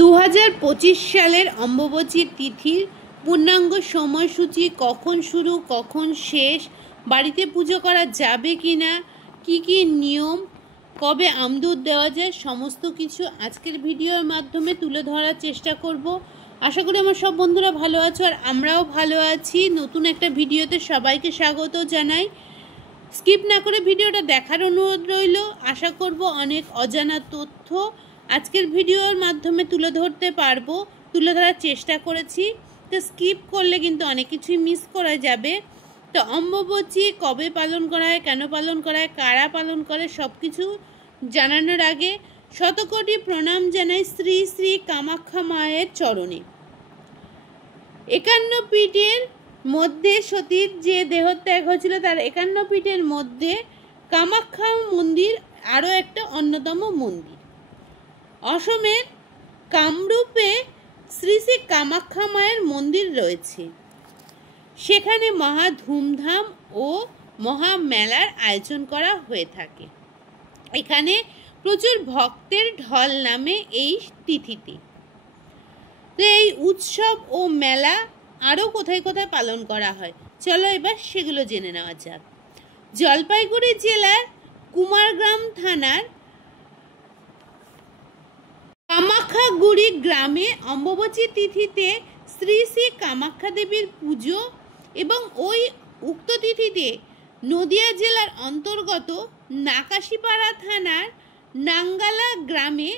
2025 সালের অম্বুবাচীর তিথির পূর্ণাঙ্গ সময়সূচি, কখন শুরু কখন শেষ, বাড়িতে পুজো করা যাবে কিনা, কি কি নিয়ম, কবে আমদুধ দেওয়া যায়, সমস্ত কিছু আজকের ভিডিওর মাধ্যমে তুলে ধরার চেষ্টা করব। আশা করি আমার সব বন্ধুরা ভালো আছো আর আমরাও ভালো আছি। নতুন একটা ভিডিওতে সবাইকে স্বাগত জানাই। স্কিপ না করে ভিডিওটা দেখার অনুরোধ রইল। আশা করব অনেক অজানা তথ্য আজকের ভিডিওর মাধ্যমে তুলে ধরার চেষ্টা করেছি। তো স্কিপ করলে কিন্তু অনেক কিছুই মিস করা যাবে। তো অম্বুবাচী কবে পালন করা হয়, কেন পালন করা হয়, কারা পালন করে, সব কিছু জানানোর আগে শতকোটি প্রণাম জানাই শ্রী শ্রী কামাখ্যা মায়ের চরণে। 51 পীঠের মধ্যে সতীর যে দেহত্যাগ হয়েছিল তার 51 পীঠের মধ্যে কামাখ্যা মন্দির আরও একটা অন্যতম মন্দির। অসমের কামরূপে শ্রী শ্রী কামাখ্যা মায়ের মন্দির রয়েছে। সেখানে মহা ধুমধাম ও মহা মেলার আয়োজন করা হয়ে থাকে। এখানে প্রচুর ভক্তের ঢল নামে এই তিথিতে। তো এই উৎসব ও মেলা আরও কোথায় কোথায় পালন করা হয়, চলো এবার সেগুলো জেনে নেওয়া যাক। জলপাইগুড়ি জেলার কুমারগ্রাম থানার কামাখ্যাগুড়ি গ্রামে অম্বুবাচী তিথিতে শ্রী শ্রী কামাখ্যা দেবীর পুজো এবং ওই উক্ত তিথিতে নদিয়া জেলার অন্তর্গত নাকাশিপাড়া থানার নাঙ্গালা গ্রামে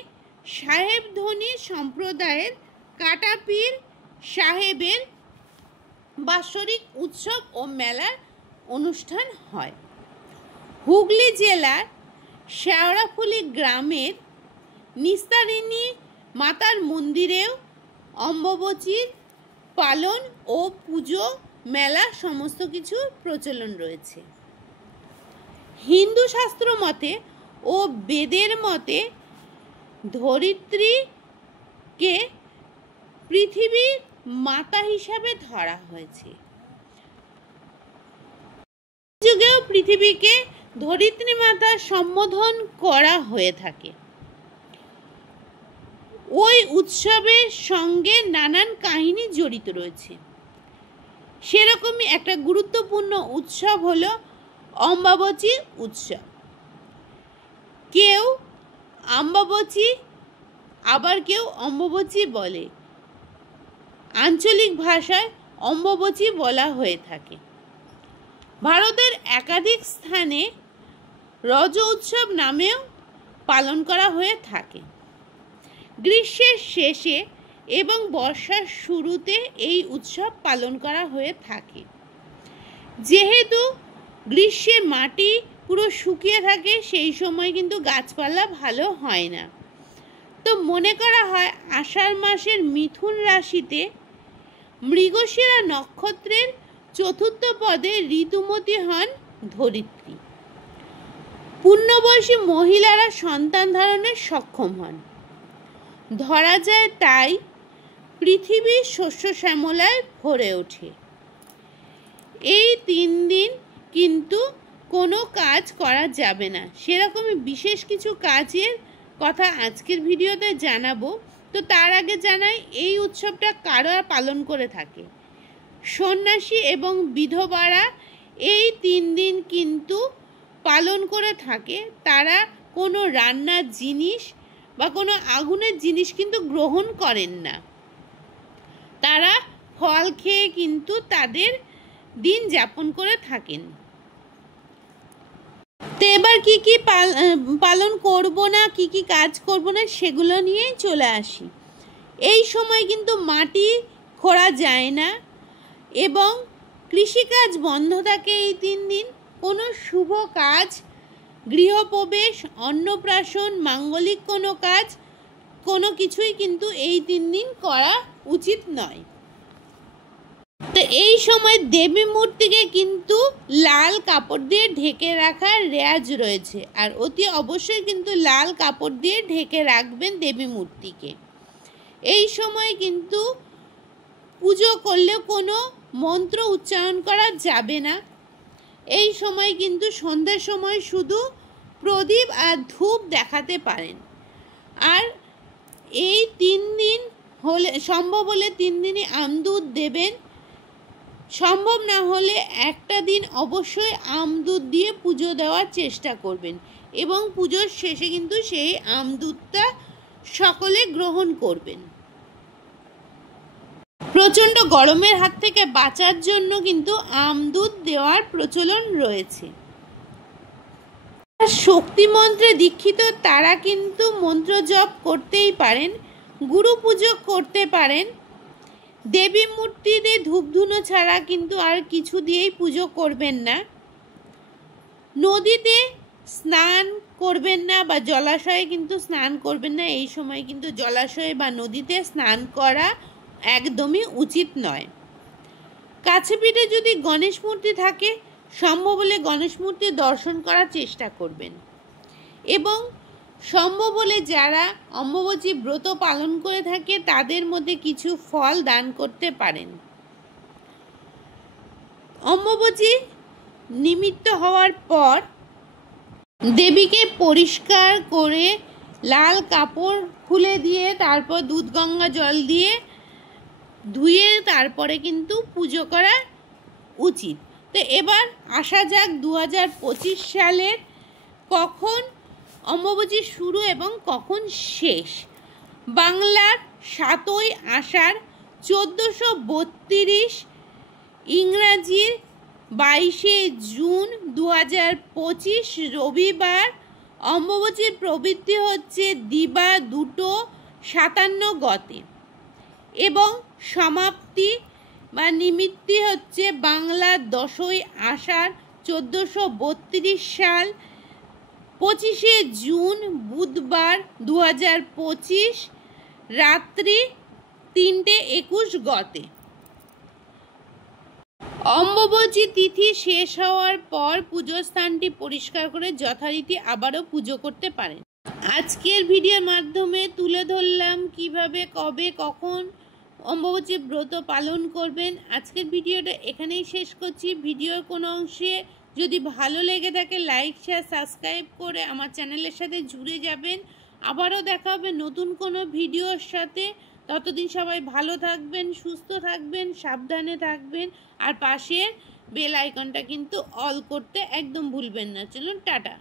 সাহেব ধনী সম্প্রদায়ের কাটাপীর সাহেবের বাৎসরিক উৎসব ও মেলার অনুষ্ঠান হয়। হুগলি জেলার শেওড়াফুলি গ্রামের নিস্তারিণী মাতার মন্দিরেও অম্বুবাচীর পালন ও পুজো মেলা সমস্ত কিছু প্রচলন রয়েছে। হিন্দু শাস্ত্র মতে ও বেদের মতে ধরিত্রীকে পৃথিবীর মাতা হিসাবে ধরা হয়েছে। যুগেও পৃথিবীকে ধরিত্রী মাতা সম্বোধন করা হয়ে থাকে। ওই উৎসবের সঙ্গে নানান কাহিনী জড়িত রয়েছে। সেরকমই একটা গুরুত্বপূর্ণ উৎসব হলো অম্বুবাচী উৎসব। কেউ অম্বুবাচী আবার কেউ অম্বুবাচী বলে। আঞ্চলিক ভাষায় অম্বুবাচী বলা হয়ে থাকে। ভারতের একাধিক স্থানে রজ উৎসব নামেও পালন করা হয়ে থাকে। গ্রীষ্মের শেষে এবং বর্ষার শুরুতে এই উৎসব পালন করা হয়ে থাকে। যেহেতু গ্রীষ্মে মাটি পুরো শুকিয়ে থাকে, সেই সময় কিন্তু গাছপালা ভালো হয় না। তো মনে করা হয় আষাঢ় মাসের মিথুন রাশিতে মৃগশিরা নক্ষত্রের চতুর্থ পদে ঋতুমতী হন ধরিত্রী। পূর্ণবয়সী মহিলারা সন্তান ধারণে সক্ষম হন। ধরা যায় তাই পৃথিবী শস্য শ্যামলায় ভরে ওঠে। এই 3 দিন কিন্তু কোনো কাজ করা যাবে না। সেরকমই বিশেষ কিছু কাজের কথা আজকের ভিডিওতে জানাবো। তো তার আগে জানাই এই উৎসবটা কারা পালন করে থাকে। সন্ন্যাসী এবং বিধবারা এই 3 দিন কিন্তু পালন করে থাকে। তারা কোনো রান্নার জিনিস বা কোনো আগুনের জিনিস কিন্তু গ্রহণ করেন না। তারা ফল খেয়ে কিন্তু তাদের দিন যাপন করে থাকেন। তো এবার কি কি পালন করব না, কি কি কাজ করব না, সেগুলো নিয়েই চলে আসি। এই সময় কিন্তু মাটি খোঁড়া যায় না এবং কৃষিকাজ বন্ধ থাকে এই 3 দিন। কোনো শুভ কাজ, গৃহপ্রবেশ, অন্নপ্রাশন, মাঙ্গলিক কোনো কাজ, কোনো কিছুই কিন্তু এই 3 দিন করা উচিত নয়। তো এই সময় দেবী মূর্তিকে কিন্তু লাল কাপড় দিয়ে ঢেকে রাখার রেওয়াজ রয়েছে। আর অতি অবশ্যই কিন্তু লাল কাপড় দিয়ে ঢেকে রাখবেন দেবী মূর্তিকে। এই সময় কিন্তু পুজো করলেও কোনো মন্ত্র উচ্চারণ করা যাবে না। এই সময় কিন্তু সন্ধ্যার সময় শুধু প্রদীপ আর ধূপ দেখাতে পারেন। আর এই 3 দিন হলে সম্ভব হলে 3 দিনই আম দুধ দেবেন। সম্ভব না হলে একটা দিন অবশ্যই আম দুধ দিয়ে পুজো দেওয়ার চেষ্টা করবেন এবং পুজোর শেষে কিন্তু সেই আম দুধটা সকলে গ্রহণ করবেন। প্রচণ্ড গরমের হাত থেকে বাঁচার জন্য কিন্তু আম দুধ দেওয়ার প্রচলন রয়েছে। শক্তি মন্ত্রে দীক্ষিত তারা কিন্তু মন্ত্র জপ করতেই পারেন, গুরু পুজো করতে পারেন। দেবী মূর্তিতে ধূপধুনো ছাড়া কিন্তু আর কিছু দিয়েই পুজো করবেন না। নদীতে স্নান করবেন না বা জলাশয়ে কিন্তু স্নান করবেন না। এই সময় কিন্তু জলাশয়ে বা নদীতে স্নান করা একদমই উচিত নয়। কাছে পিঠে যদি গণেশ মূর্তি থাকে সম্ভব হলে গণেশ মূর্তি দর্শন করার চেষ্টা করবেন এবং সম্ভব হলে যারা অম্বুবাচী ব্রত পালন করে থাকে তাদের মধ্যে কিছু ফল দান করতে পারেন। অম্বুবাচী নিমিত্ত হওয়ার পর দেবীকে পরিষ্কার করে লাল কাপড় খুলে দিয়ে তারপর দুধ গঙ্গা জল দিয়ে ধুয়ে তারপরে কিন্তু পুজো করা উচিত। তো এবার আসা যাক 2025 সালের কখন অম্বুবাচী শুরু এবং কখন শেষ। বাংলার 7ই আষাঢ় 1432, ইংরাজির 22শে জুন 2025 রবিবার। অম্বুবাচীর প্রবৃত্তি হচ্ছে দিবা 2:57 গতে এবং সমাপ্তি বা নিমিত্তি হচ্ছে বাংলার 10ই আষাঢ় 1432 সাল 25শে জুন বুধবার 2025 রাত্রি 3:21 গতে। অম্বুবাচী তিথি শেষ হওয়ার পর পুজোর স্থানটি পরিষ্কার করে যথারীতি আবারও পুজো করতে পারেন। আজকের ভিডিওর মাধ্যমে তুলে ধরলাম কিভাবে, কবে, কখন অম্বুবাচী ব্রত পালন করবেন। আজকের ভিডিওটা এখানেই শেষ করছি। ভিডিওর কোনো অংশে যদি ভালো লেগে থাকে লাইক, শেয়ার, সাবস্ক্রাইব করে আমার চ্যানেলের সাথে জুড়ে যাবেন। আবারও দেখা হবে নতুন কোনো ভিডিওর সাথে। ততদিন সবাই ভালো থাকবেন, সুস্থ থাকবেন, সাবধানে থাকবেন আর পাশের বেল আইকনটা কিন্তু অল করতে একদম ভুলবেন না। চলুন টাটা।